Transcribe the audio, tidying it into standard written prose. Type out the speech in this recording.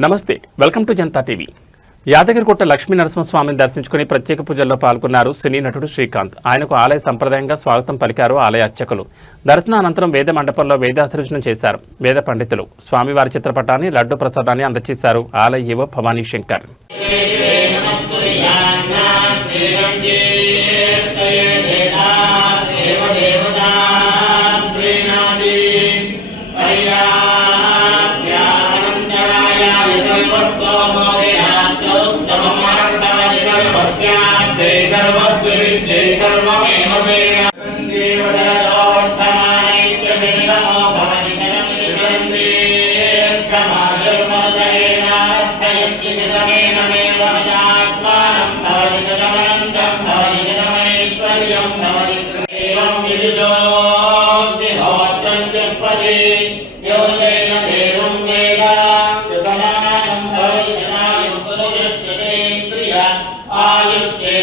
నమస్తే, welcome to Janata TV. Yadagirigutta Lakshmi నరసింహస్వామిని దర్శించుకుని ప్రత్యేక పూజల్లో పాల్గొన్నారు సినీ నటుడు శ్రీకాంత్. ఆయనకు ఆలయ సంప్రదాయంగా స్వాగతం పలికారు ఆలయ అర్చకులు. దర్శనానంతరం వేద మండపంలో వేదాశీర్వచనం చేశారు వేద పండితులు. స్వామివారి చిత్రపటాన్ని, లడ్డు ప్రసాదాన్ని అందజేశారు ఆలయ ఈవో భవానీ శంకర్. आयुष्ये